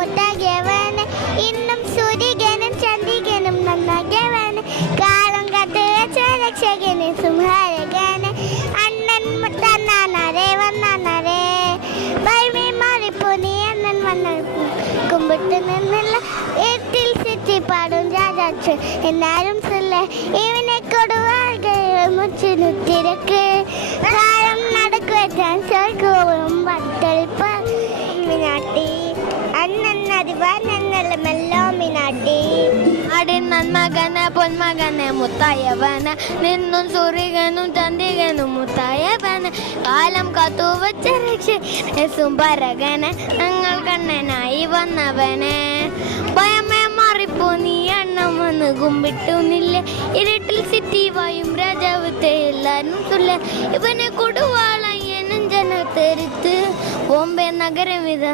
മുട്ടാകിയവന് ഇന്നും സൂര്യകനും ചന്ദ്രികനും നന്നാകിയവന് കാലം കത്ത് വെച്ച രക്ഷകന് സംഹാരകന് അണ്ണൻ തന്നാനരേ വന്നാനരേ ബൈമി മാറിപ്പോ നീ അണ്ണൻ വന്ന കുമ്പിട്ട് നിന്നില്ല എട്ടിൽ സിറ്റി പാടും രാജാച്ചു എന്നാലും சொல்ல ഇവനെ കൊടുവാകൾ മുച്ചിനുത്തിരക്ക് കാലം നടക്കുവാൻ സ്വർഗവും വട്ടളിപ്പ് മിനാട്ടി അണ്ണൻ അതിവാനല്ല മെല്ലോ മിനാട്ടി ആടിൻ നന്മകനെ പൊന്മകനെ മുത്തായവന് നിന്നും സൂര്യകനും ചന്ദ്രികനും മുത്തായവന് കാലം കാത്തുവച്ച രക്ഷസും പരകന് ഞങ്ങൾ കണ്ണനായി വന്നവന് ഭയമേ മാറിപ്പോ നീ എണ്ണം വന്ന് കുമ്പിട്ടുന്നില്ല ഇരുട്ടിൽ സിറ്റി വായും രാജാവത്തെ എല്ലാരും ചൊല്ല ഇവനെ കൊടുവാള ജനത്തെരുത്ത് ബോംബെ നഗരം ഇതാ